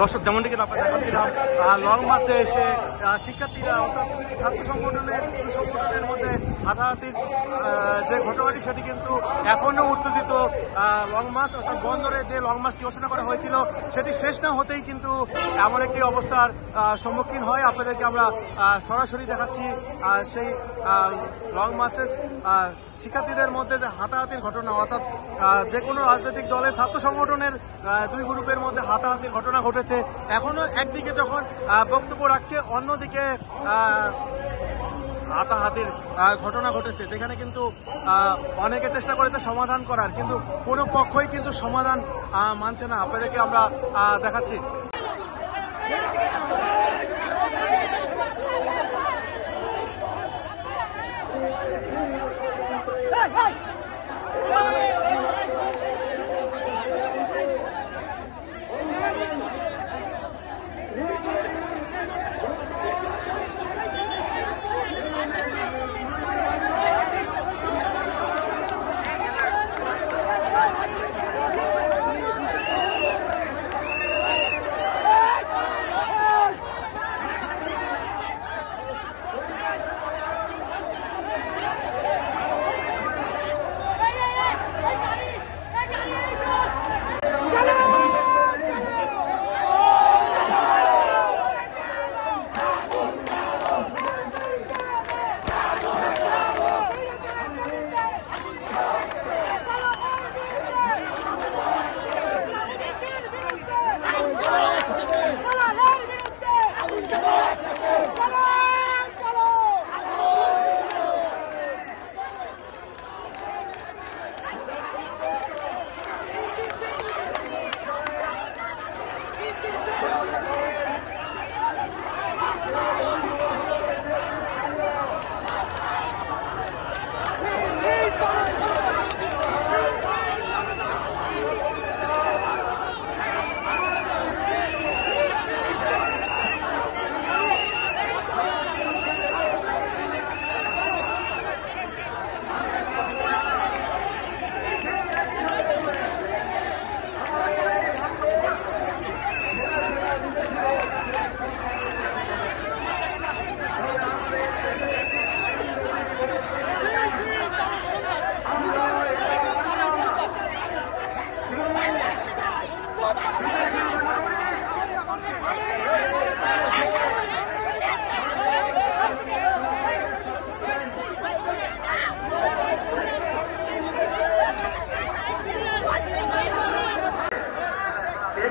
দর্শক যেমনটি কিন্তু আপনারা দেখাচ্ছিলাম লং মার্চে এসে শিক্ষার্থীরা অর্থাৎ ছাত্র সংগঠনের দুই সংগঠনের মধ্যে হাতাহাতির যে ঘটনাটি সেটি কিন্তু এখনো উত্তেজিত। লং মার্চ অর্থাৎ বন্দরে যে লং মার্চটি ঘোষণা করা হয়েছিল সেটি শেষ না হতেই কিন্তু এমন একটি অবস্থার সম্মুখীন হয়। আপনাদেরকে আমরা সরাসরি দেখাচ্ছি সেই লং মার্চের শিক্ষার্থীদের মধ্যে যে হাতাহাতির ঘটনা, অর্থাৎ যে কোনো রাজনৈতিক দলের ছাত্র সংগঠনের দুই গ্রুপের মধ্যে হাতাহাতির ঘটনা ঘটেছে। এখনো একদিকে যখন বক্তব্য রাখছে, অন্যদিকে হাতাহাতির ঘটনা ঘটেছে, যেখানে কিন্তু অনেকে চেষ্টা করেছে সমাধান করার, কিন্তু কোনো পক্ষই কিন্তু সমাধান মানছে না। আপনাদেরকে আমরা দেখাচ্ছি।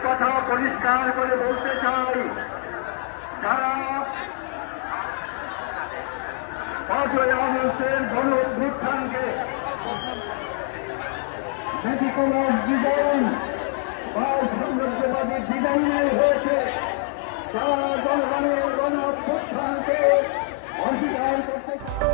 কথা পরিষ্কার করে বলতে চাই, যারা 5ই আগস্টের গণ অভ্যুত্থানকে ব্যতিক্রম ডিজাইন বা সাম্রাজ্যবাদী ডিজাইনে হয়েছে, যারা জনগণের গণ অভ্যুত্থানকে অস্বীকার করতে চায়।